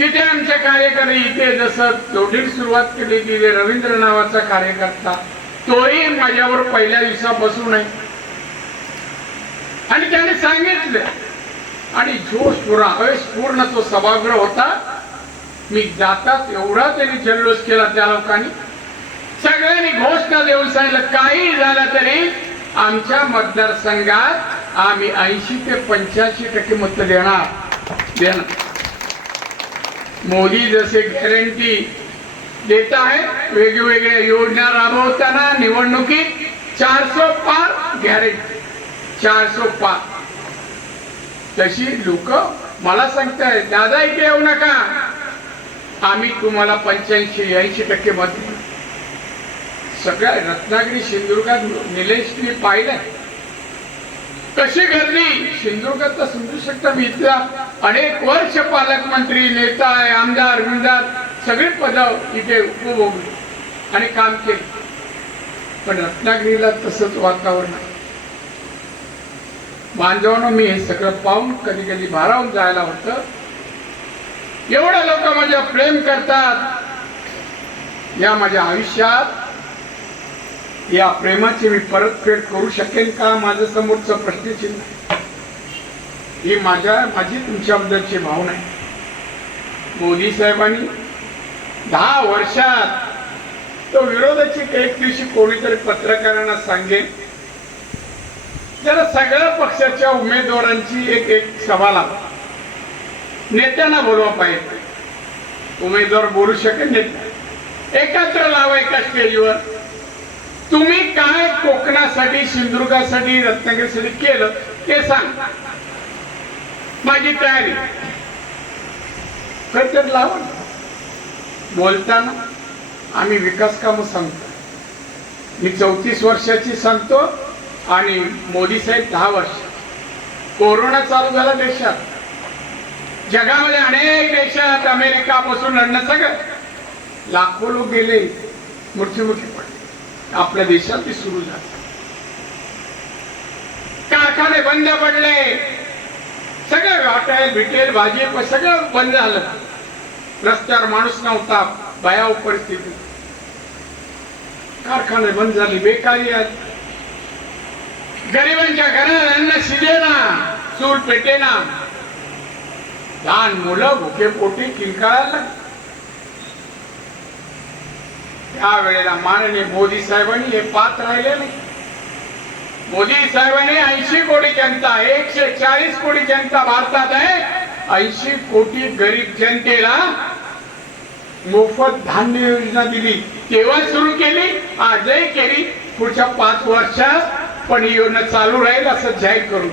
तिथे आमचे कार्यकर्ते इथे जसं तेवढीच सुरुवात केली तिथे रवींद्र नावाचा कार्यकर्ता तोही माझ्यावर पहिल्या दिवसापासून आहे. आणि त्याने सांगितलं आणि जोश पुरा पूर्ण तो सभागृह होता. मी जातात एवढा त्यांनी जल्लोष केला त्या लोकांनी. सगळ्यांनी घोषणा देऊन सांगितलं काही झालं तरी आमच्या मतदारसंघात आम्ही ऐंशी ते पंच्याऐंशी टक्के मत देणार देणार. मोदी जसे गॅरंटी देत आहेत वेगवेगळ्या योजना राबवताना निवडणुकीत चारशे पार गॅरंटी चारशे पार. तशी लोक मला सांगताय दादा इथे येऊ नका. आम्ही तुम्हाला पंच्याऐंशी ऐंशी टक्के मत सगळ्या रत्नागिरी सिंधुदुर्गात निलेशने पाहिलं कशी गर्दी सिंधुदुर्गात तर समजू शकता मी इथला अनेक वर्ष पालकमंत्री नेता आहे आमदार बिमदार सगळे पद इथे उपभोगली आणि काम केले. पण रत्नागिरीला तसंच वातावरण आहे. बांधवानं मी हे सगळं पाहून कधी कधी भारावून जायला होतं. एवढ्या लोक माझ्या प्रेम करतात. या माझ्या आयुष्यात या प्रेमाची मी परतफेड करू शकेन का? माझ्या समोरचं प्रश्नचिन्ह ही माझ्या माझी तुमच्याबद्दलची भावना आहे. मोदी साहेबांनी दहा वर्षात तो विरोधाची एक दिवशी कोणीतरी पत्रकारांना सांगेन. जरा सगळ्या पक्षाच्या उमेदवारांची एक एक सभा लावा. नेत्यांना बोलवा पाहिजे. उमेदवार बोलू शकेल नेते एकत्र लावा एका स्टेजवर. तुम्ही काय कोकणासाठी सिंधुदुर्गासाठी रत्नागिरीसाठी केलं ते सांग. माझी तयारी. तर लावा बोलताना आम्ही विकास कामं सांगतो. मी चौतीस वर्षाची सांगतो आणि मोदी साहेब दहा वर्ष. कोरोना चालू झाला देशात. जगामध्ये अनेक देशात अमेरिकापासून लढणं सगळं. लाखो लोक गेले. मृत्युमुखी पडले. आपल्या देशात ती सुरू झाली. कारखाने बंद पडले. सगळं हॉटेल बिटेल भाजी सगळं बंद झालं. रस्त्यावर माणूस नव्हता. भयाव परिस्थिती. कारखाने बंद झाले. बेकारी गरिबांच्या घरात अन्न शिजेना चूल पेटेना. लहान मुलं भुकेपोटी किंकाळायला त्यावेळेला माननीय मोदी साहेबांनी हे पात राहिले नाही मोदी साहेबांनी ऐंशी कोटी जनता एकशे चाळीस कोटी जनता भारतात आहे. ऐंशी कोटी गरीब जनतेला मोफत धान्य योजना दिली. तेव्हा सुरू केली आजही केली. पुढच्या पाच वर्षात पण ही योजना चालू राहील असं जाहीर करू